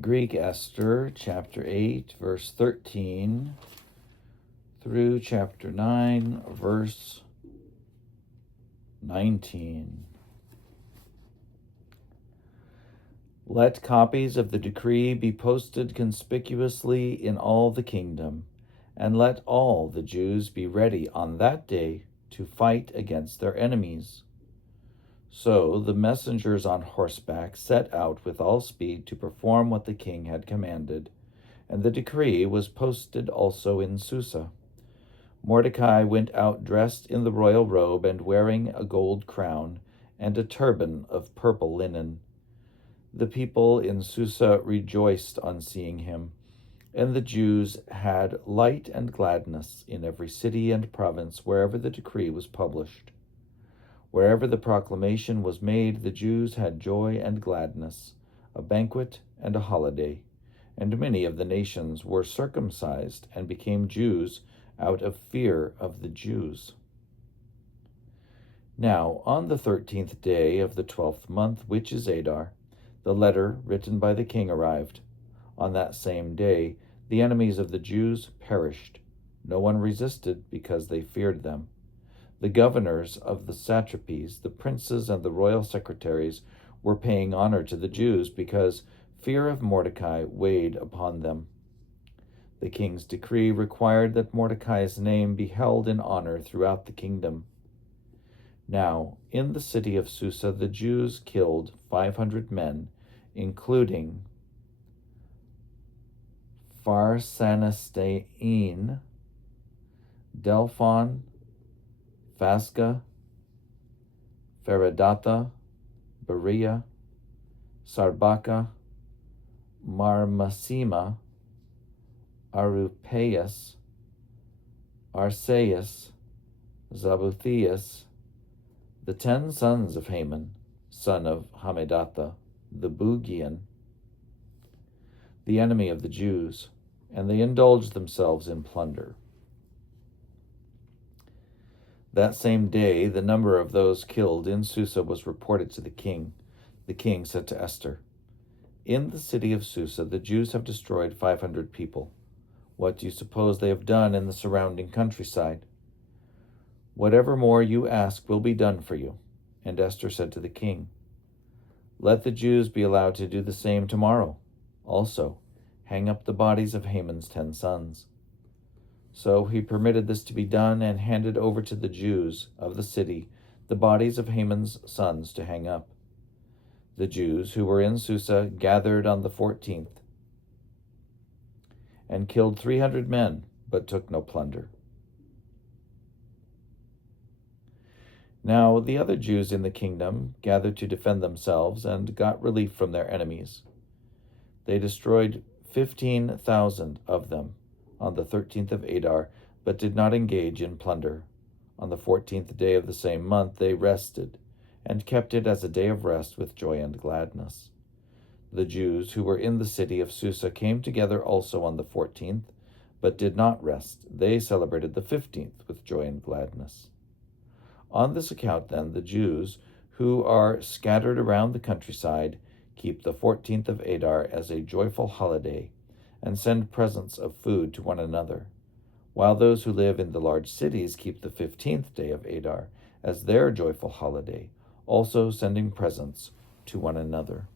Greek Esther, chapter 8, verse 13, through chapter 9, verse 19. Let copies of the decree be posted conspicuously in all the kingdom, and let all the Jews be ready on that day to fight against their enemies. So the messengers on horseback set out with all speed to perform what the king had commanded, and the decree was posted also in Susa. Mordecai went out dressed in the royal robe and wearing a gold crown and a turban of purple linen. The people in Susa rejoiced on seeing him, and the Jews had light and gladness in every city and province wherever the decree was published. Wherever the proclamation was made, the Jews had joy and gladness, a banquet and a holiday, and many of the nations were circumcised and became Jews out of fear of the Jews. Now, on the 13th day of the 12th month, which is Adar, the letter written by the king arrived. On that same day, the enemies of the Jews perished. No one resisted because they feared them. The governors of the satrapies, the princes, and the royal secretaries were paying honor to the Jews because fear of Mordecai weighed upon them. The king's decree required that Mordecai's name be held in honor throughout the kingdom. Now, in the city of Susa, the Jews killed 500 men, including Pharsanestein, Delphon, Phasca, Pheridatha, Berea, Sarbaka, Marmasima, Arupaeus, Arsaeus, Zabutheus, the 10 sons of Haman, son of Hammedatha, the Bugian, the enemy of the Jews, and they indulged themselves in plunder. That same day, the number of those killed in Susa was reported to the king. The king said to Esther, "In the city of Susa, the Jews have destroyed 500 people. What do you suppose they have done in the surrounding countryside? Whatever more you ask will be done for you." And Esther said to the king, "Let the Jews be allowed to do the same tomorrow. Also, hang up the bodies of Haman's 10 sons." So he permitted this to be done and handed over to the Jews of the city the bodies of Haman's sons to hang up. The Jews who were in Susa gathered on the 14th and killed 300 men, but took no plunder. Now the other Jews in the kingdom gathered to defend themselves and got relief from their enemies. They destroyed 15,000 of them on the 13th of Adar, but did not engage in plunder. On the 14th day of the same month they rested, and kept it as a day of rest with joy and gladness. The Jews who were in the city of Susa came together also on the 14th, but did not rest. They celebrated the 15th with joy and gladness. On this account, then, the Jews who are scattered around the countryside keep the 14th of Adar as a joyful holiday, and send presents of food to one another, while those who live in the large cities keep the 15th day of Adar as their joyful holiday, also sending presents to one another.